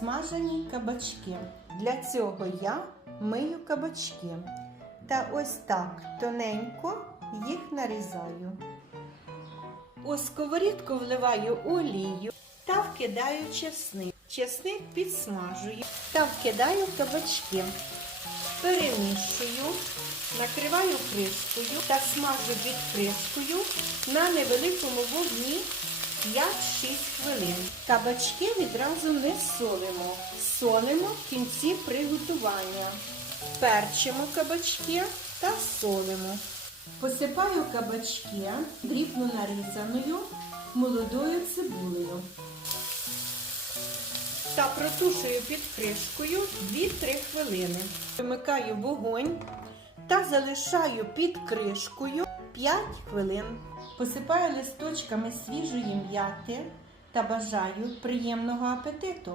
смажені кабачки. Для цього я мию кабачки та ось так тоненько їх нарізаю. У сковорідку вливаю олію та вкидаю чесник. Чесник підсмажую та вкидаю кабачки. Перемішую, накриваю кришкою та смажу під кришкою на невеликому вогні 5-6 хвилин. Кабачки відразу не солимо. Солимо в кінці приготування. Перчимо кабачки та солимо. Посипаю кабачки дрібно нарізаною молодою цибулею та протушую під кришкою 2-3 хвилини. Вимикаю вогонь та залишаю під кришкою 5 хвилин. Посипаю листочками свіжої м'яти та бажаю приємного апетиту.